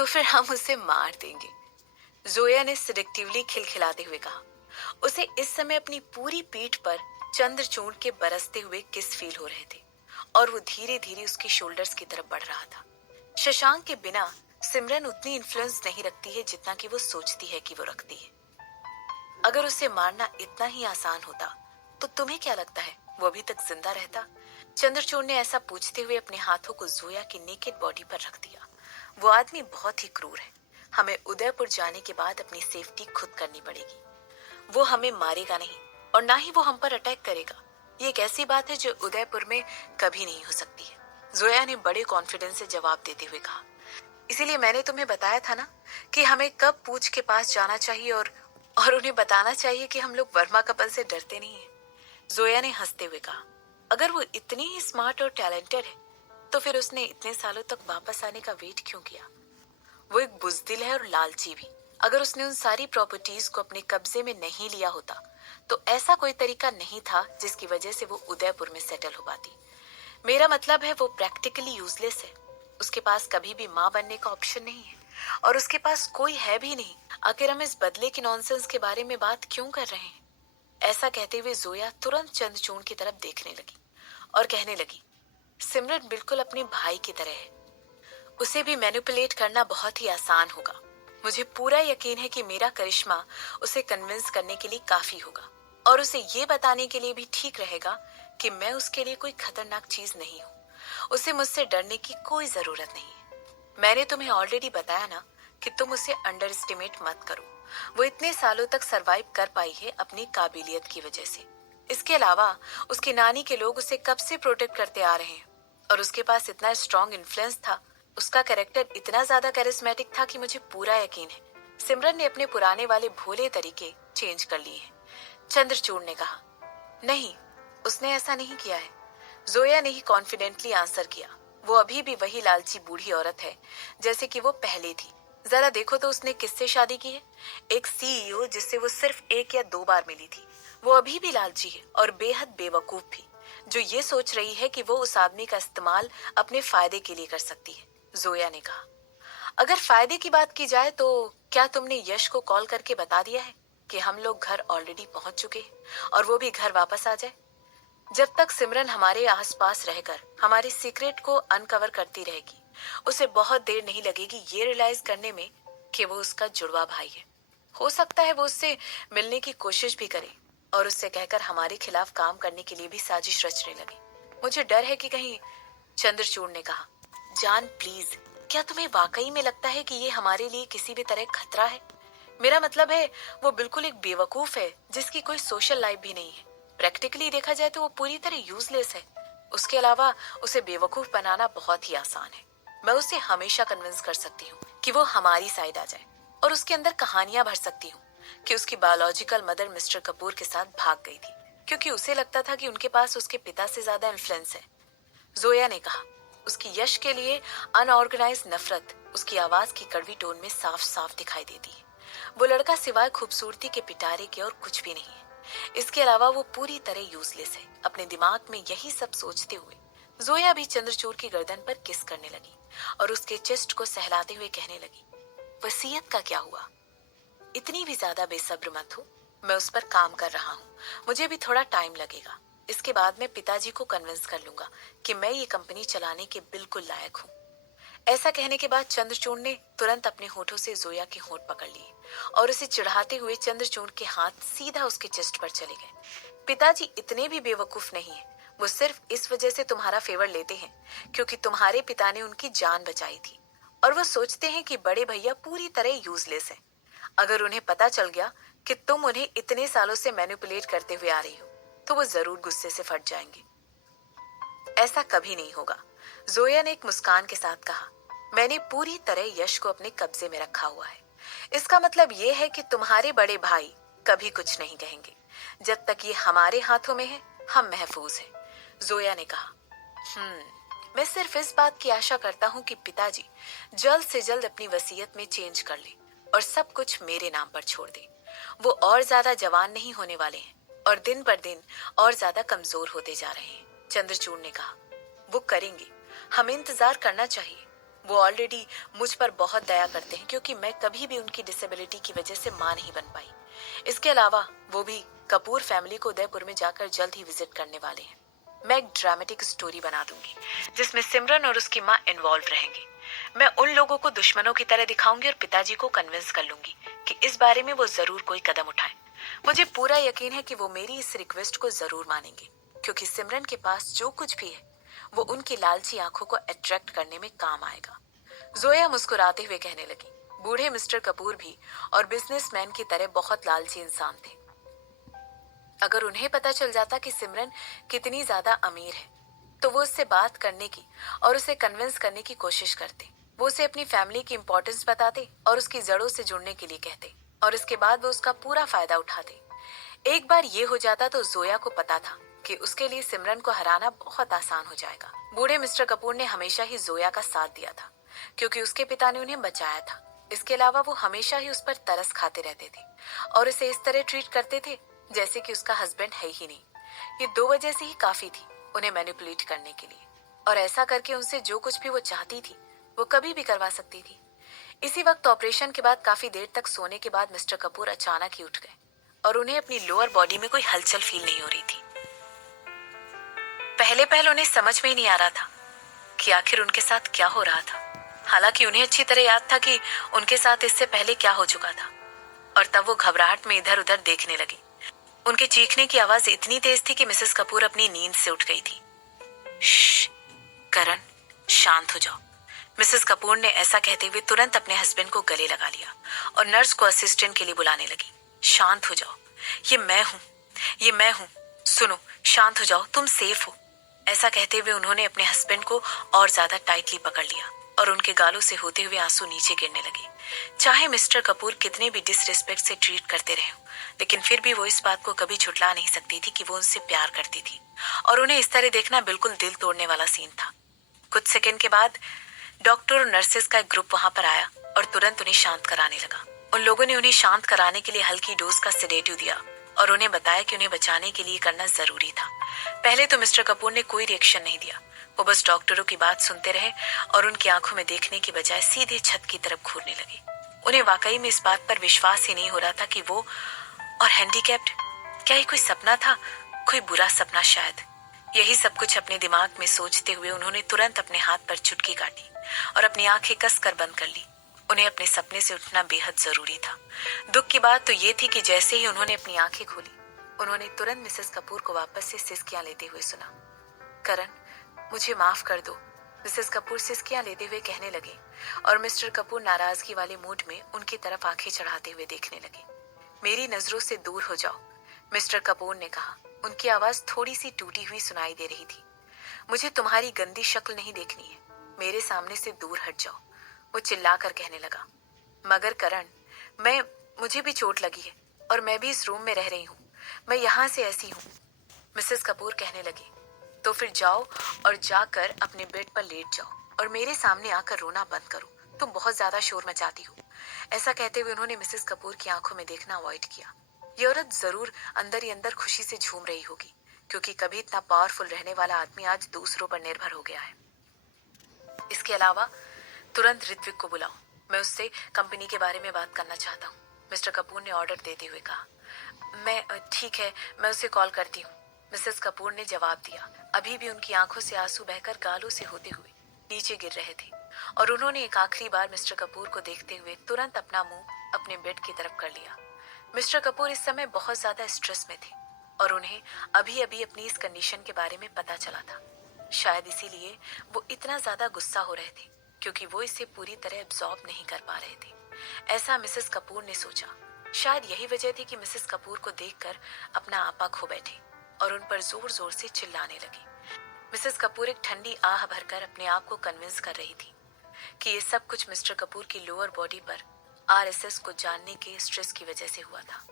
तो फिर हम उसे मार देंगे, जोया ने सिलेक्टिवली खिलखिलाते हुए कहा। उसे इस समय अपनी पूरी पीठ पर चंद्रचूड़ के बरसते हुए किस फील हो रहे थे और वो धीरे धीरे उसके शोल्डर्स की तरफ बढ़ रहा था। शशांक के बिना सिमरन उतनी इन्फ्लुएंस नहीं रखती है जितना कि वो सोचती है कि वो रखती है। अगर उसे मारना इतना ही आसान होता तो तुम्हें क्या लगता है वो अभी तक जिंदा रहता? चंद्रचूड़ ने ऐसा पूछते हुए अपने हाथों को जोया की नेकेड बॉडी पर रख दिया। वो आदमी बहुत ही क्रूर है। हमें उदयपुर जाने के बाद अपनी सेफ्टी खुद करनी पड़ेगी। वो हमें मारेगा नहीं और ना ही वो हम पर अटैक करेगा। ये एक ऐसी बात है जो उदयपुर में कभी नहीं हो सकती है, जोया ने बड़े कॉन्फिडेंस से जवाब देते हुए कहा। इसीलिए मैंने तुम्हें बताया था ना कि हमें कब पूछ के पास जाना चाहिए और उन्हें बताना चाहिए कि हम लोग वर्मा कपल से डरते नहीं हैं। जोया ने हंसते हुए कहा, अगर वो इतनी ही स्मार्ट और टैलेंटेड है तो फिर उसने इतने सालों तक वापस आने का वेट क्यों किया? वो एक बुजदिल है और लालची भी। अगर उसने उन सारी प्रॉपर्टीज को अपने कब्जे में नहीं लिया होता तो ऐसा कोई तरीका नहीं था जिसकी वजह से वो उदयपुर में सेटल हो पाती। मेरा मतलब है वो प्रैक्टिकली यूजलेस है। उसके पास कभी भी माँ बनने का ऑप्शन नहीं है और उसके पास कोई है भी नहीं। आखिर हम इस बदले के नॉनसेंस के बारे में बात क्यों कर रहे हैं? ऐसा कहते हुए जोया तुरंत चंद्रचूड़ की तरफ देखने लगी और कहने लगी, सिमरन बिल्कुल अपने भाई की तरह है। उसे भी मैनिपुलेट करना बहुत ही आसान होगा। मुझे पूरा यकीन है कि मेरा करिश्मा उसे कन्विंस करने के लिए काफी होगा और उसे ये बताने के लिए भी ठीक रहेगा कि मैं उसके लिए कोई खतरनाक चीज नहीं हूँ। उसे मुझसे डरने की कोई जरूरत नहीं है। मैंने तुम्हें ऑलरेडी बताया ना कि तुम उसे अंडर एस्टिमेट मत करो। वो इतने सालों तक सरवाइव कर पाई है अपनी काबिलियत की वजह से। इसके अलावा उसकी नानी के लोग उसे कब से प्रोटेक्ट करते आ रहे हैं और उसके पास इतना स्ट्रॉन्ग इन्फ्लुएंस था। उसका कैरेक्टर इतना ज्यादा कैरिस्मेटिक था कि मुझे पूरा यकीन है सिमरन ने अपने पुराने वाले भोले तरीके चेंज कर लिए हैं। चंद्रचूड़ ने कहा, नहीं, उसने ऐसा नहीं किया है। जोया ने ही कॉन्फिडेंटली आंसर किया। वो अभी भी वही लालची बूढ़ी औरत है जैसे कि वो पहले थी। जरा देखो तो उसने किससे शादी की है? एक सीईओ जिससे वो सिर्फ 1 या 2 बार मिली थी। वो अभी भी लालची है और बेहद बेवकूफ भी, जो ये सोच रही है कि वो उस आदमी का इस्तेमाल अपने फायदे के लिए कर सकती है। जोया ने कहा, अगर फायदे की बात की जाए तो क्या तुमने यश को कॉल करके बता दिया है कि हम लोग घर ऑलरेडी पहुंच चुके हैं और वो भी घर वापस आ जाए? जब तक सिमरन हमारे आसपास रहकर हमारे सीक्रेट को अनकवर करती रहेगी, उसे बहुत देर नहीं लगेगी ये रियलाइज करने में कि वो उसका जुड़वा भाई है। हो सकता है वो उससे मिलने की कोशिश भी करे और उससे कहकर हमारे खिलाफ काम करने के लिए भी साजिश रचने लगे। मुझे डर है कि कहीं। चंद्रचूड़ ने कहा, जान प्लीज, क्या तुम्हें वाकई में लगता है कि ये हमारे लिए किसी भी तरह खतरा है? मेरा मतलब है वो बिल्कुल एक बेवकूफ है जिसकी कोई सोशल लाइफ भी नहीं है। प्रैक्टिकली देखा जाए तो वो पूरी तरह यूजलेस है। उसके अलावा उसे बेवकूफ बनाना बहुत ही आसान है। मैं उसे हमेशा कन्विंस कर सकती हूँ कि वो हमारी साइड आ जाए और उसके अंदर कहानियां भर सकती हूँ कि उसकी बायोलॉजिकल मदर मिस्टर कपूर के साथ भाग गई थी क्योंकि उसे लगता था कि उनके पास उसके पिता से ज्यादा इन्फ्लुएंस है। जोया ने कहा, उसकी यश के लिए अनऑर्गेनाइज नफरत उसकी आवाज की कड़वी टोन में साफ साफ दिखाई देती है। वो लड़का सिवाय खूबसूरती के पिटारे के और कुछ भी नहीं है। इसके अलावा वो पूरी तरह यूजलेस है। अपने दिमाग में यही सब सोचते हुए जोया भी चंद्रचूड़ की गर्दन पर किस करने लगी और उसके चेस्ट को सहलाते हुए कहने लगी, वसीयत का क्या हुआ? इतनी भी ज्यादा बेसब्र मत हो। मैं उस पर काम कर रहा हूँ। मुझे भी थोड़ा टाइम लगेगा। इसके बाद मैं पिताजी को कन्विंस कर लूंगा कि मैं ये कंपनी चलाने के बिल्कुल लायक हूँ। ऐसा कहने के बाद चंद्रचूड़ ने तुरंत अपने होठों से जोया के होंठ पकड़ लिए और उसे चिढ़ाते हुए चंद्रचूड़ के हाथ सीधा उसके चेस्ट पर चले गए। पिताजी इतने भी बेवकूफ नहीं है। वो सिर्फ इस वजह से तुम्हारा फेवर लेते हैं क्योंकि तुम्हारे पिता ने उनकी जान बचाई थी और वो सोचते हैं कि बड़े भैया पूरी तरह यूजलेस हैं। अगर उन्हें पता चल गया कि तुम उन्हें इतने सालों से मैनिपुलेट करते हुए आ रही हो तो वो जरूर गुस्से से फट जाएंगे। ऐसा कभी नहीं होगा, जोया ने एक मुस्कान के साथ कहा। मैंने पूरी तरह यश को अपने कब्जे में रखा हुआ है। इसका मतलब ये है कि तुम्हारे बड़े भाई कभी कुछ नहीं कहेंगे। जब तक ये हमारे हाथों में है, हम महफूज हैं। जोया ने कहा, मैं सिर्फ इस बात की आशा करता हूँ कि पिताजी जल्द से जल्द अपनी वसीयत में चेंज कर ले और सब कुछ मेरे नाम पर छोड़ दे। वो और ज्यादा जवान नहीं होने वाले हैं और दिन पर दिन और ज्यादा कमजोर होते जा रहे हैं। चंद्रचूड़ ने कहा, वो करेंगे, हमें इंतजार करना चाहिए। वो ऑलरेडी मुझ पर बहुत दया करते हैं क्योंकि मैं कभी भी उनकी डिसेबिलिटी की वजह से मां नहीं बन पाई। इसके अलावा वो भी कपूर फैमिली को उदयपुर में जाकर जल्द ही विजिट करने वाले हैं। मैं एक ड्रामेटिक स्टोरी बना दूंगी जिसमें सिमरन और उसकी माँ इन्वॉल्व रहेंगी। मैं उन लोगों को दुश्मनों की तरह दिखाऊंगी और पिताजी को कन्विंस कर लूंगी कि इस बारे में वो जरूर कोई कदम उठाएं। मुझे पूरा यकीन है कि वो मेरी इस रिक्वेस्ट को जरूर मानेंगे क्योंकि सिमरन के पास जो कुछ भी है वो उनकी लालची आंखों को अट्रैक्ट करने में काम आएगा। जोया मुस्कुराते हुए कहने लगी, बूढ़े मिस्टर कपूर भी और बिजनेसमैन की तरह बहुत लालची इंसान थे। अगर उन्हें पता चल जाता कि सिमरन कितनी ज्यादा अमीर है तो वो उससे बात करने की और उसे कन्विंस करने की कोशिश करते। वो उसे अपनी फैमिली की इंपॉर्टेंस बताते और उसकी जड़ों से जुड़ने के लिए कहते और इसके बाद वो उसका पूरा फायदा उठाते। एक बार ये हो जाता तो जोया को पता था कि उसके लिए सिमरन को हराना बहुत आसान हो जाएगा। बूढ़े मिस्टर कपूर ने हमेशा ही जोया का साथ दिया था क्योंकि उसके पिता ने उन्हें बचाया था। इसके अलावा वो हमेशा ही उस पर तरस खाते रहते थे और उसे इस तरह ट्रीट करते थे जैसे कि उसका हस्बैंड है ही नहीं। ये दो वजह से ही काफी थी उन्हें मैनिपुलेट करने के लिए और ऐसा करके उनसे जो कुछ भी वो चाहती थी वो कभी भी करवा सकती थी। इसी वक्त ऑपरेशन के बाद काफी देर तक सोने के बाद मिस्टर कपूर अचानक ही उठ गए और उन्हें अपनी लोअर बॉडी में कोई हलचल फील नहीं हो रही थी। पहले पहले उन्हें समझ में ही नहीं आ रहा था कि आखिर उनके साथ क्या हो रहा था। हालांकि उन्हें अच्छी तरह याद था कि उनके साथ इससे पहले क्या हो चुका था और तब वो घबराहट में इधर उधर देखने लगी। उनके चीखने की आवाज इतनी तेज थी कि मिसेस कपूर अपनी नींद से उठ गई थी। श्श, करण, शांत हो जाओ। मिसेस कपूर ने ऐसा कहते हुए तुरंत अपने हस्बैंड को गले लगा लिया और नर्स को असिस्टेंट के लिए बुलाने लगी। शांत हो जाओ, ये मैं हूँ, सुनो, शांत हो जाओ, तुम सेफ हो। ऐसा कहते हुए उन्होंने अपने हस्बैंड को और ज्यादा टाइटली पकड़ लिया और उनके गालों से होते हुए आंसू नीचे गिरने लगे। चाहे मिस्टर कपूर कितने भी डिसरिस्पेक्ट से ट्रीट करते रहे हों, लेकिन फिर भी वो इस बात को कभी झुठला नहीं सकती थी कि वो उनसे प्यार करती थी और उन्हें इस तरह देखना बिल्कुल दिल तोड़ने वाला सीन था। कुछ सेकंड के बाद डॉक्टर और नर्सेस का एक ग्रुप वहां पर आया और तुरंत उन्हें शांत कराने लगा। उन लोगों ने उन्हें शांत कराने के लिए हल्की डोज का सेडेटिव दिया और उन्हें बताया कि उन्हें बचाने के लिए करना जरूरी था। पहले तो मिस्टर कपूर ने कोई रिएक्शन नहीं दिया, वो बस डॉक्टरों की बात सुनते रहे और उनकी आंखों में देखने की बजाय सीधे छत की तरफ घूरने लगे। उन्हें वाकई में इस बात पर विश्वास ही नहीं हो रहा था कि वो और हैंडीकैप्ड, क्या ये कोई सपना था, कोई बुरा सपना शायद। यही सब कुछ अपने दिमाग में सोचते हुए उन्होंने तुरंत अपने हाथ पर चुटकी काटी और अपनी आंखें कसकर बंद कर ली। उन्हें अपने सपने से उठना बेहद जरूरी था। दुख की बात तो ये थी कि जैसे ही उन्होंने अपनी आंखें खोली उन्होंने तुरंत मिसेस कपूर को वापस से सिसकियां लेते हुए सुना। करण, मुझे माफ कर दो, मिसेस कपूर सिसकियां लेते हुए कहने लगे और मिस्टर कपूर नाराजगी वाले मूड में उनकी तरफ आंखें चढ़ाते हुए देखने लगे। मेरी नजरों से दूर हो जाओ, मिस्टर कपूर ने कहा। उनकी आवाज थोड़ी सी टूटी हुई सुनाई दे रही थी। मुझे तुम्हारी गंदी शक्ल नहीं देखनी है, मेरे सामने से दूर हट जाओ, वो चिल्लाकर कहने लगा। मगर करण, मुझे भी चोट लगी है और मैं भी इस रूम में रह रही हूँ, मैं यहाँ से ऐसी हूँ, मिसेस कपूर कहने लगी। तो फिर जाओ और जाकर अपने बेड पर लेट जाओ और मेरे सामने आकर रोना बंद करो, तुम बहुत ज्यादा शोर मचाती हो। ऐसा कहते हुए उन्होंने मिसेस कपूर की आंखों में देखना अवॉइड किया। ये औरत जरूर अंदर ही अंदर खुशी से झूम रही होगी क्योंकि कभी इतना पावरफुल रहने वाला आदमी आज दूसरों पर निर्भर हो गया है। इसके अलावा तुरंत ऋत्विक को बुलाओ, मैं उससे कंपनी के बारे में बात करना चाहता हूँ, मिस्टर कपूर ने ऑर्डर देते हुए कहा। ठीक है, मैं उसे कॉल करती हूँ, मिसेस कपूर ने जवाब दिया। अभी भी उनकी आंखों से आंसू बहकर गालों से होते हुए नीचे गिर रहे थे और उन्होंने एक आखिरी बार मिस्टर कपूर को देखते हुए तुरंत अपना मुंह अपने बेड की तरफ कर लिया। मिस्टर कपूर इस समय बहुत ज्यादा स्ट्रेस में थे और उन्हें अभी अभी अपनी इस कंडीशन के बारे में पता चला था। शायद इसीलिए वो इतना ज्यादा गुस्सा हो रहे थे क्योंकि वो इसे पूरी तरह एब्जॉर्ब नहीं कर पा रहे थे। ऐसा मिसेस कपूर ने सोचा। शायद यही वजह थी कि मिसेस कपूर को देखकर अपना आपा खो बैठे और उन पर जोर जोर से चिल्लाने लगे। मिसेस कपूर एक ठंडी आह भरकर अपने आप को कन्विंस कर रही थी कि ये सब कुछ मिस्टर कपूर की लोअर बॉडी पर आरएसएस को जानने के स्ट्रेस की वजह से हुआ था।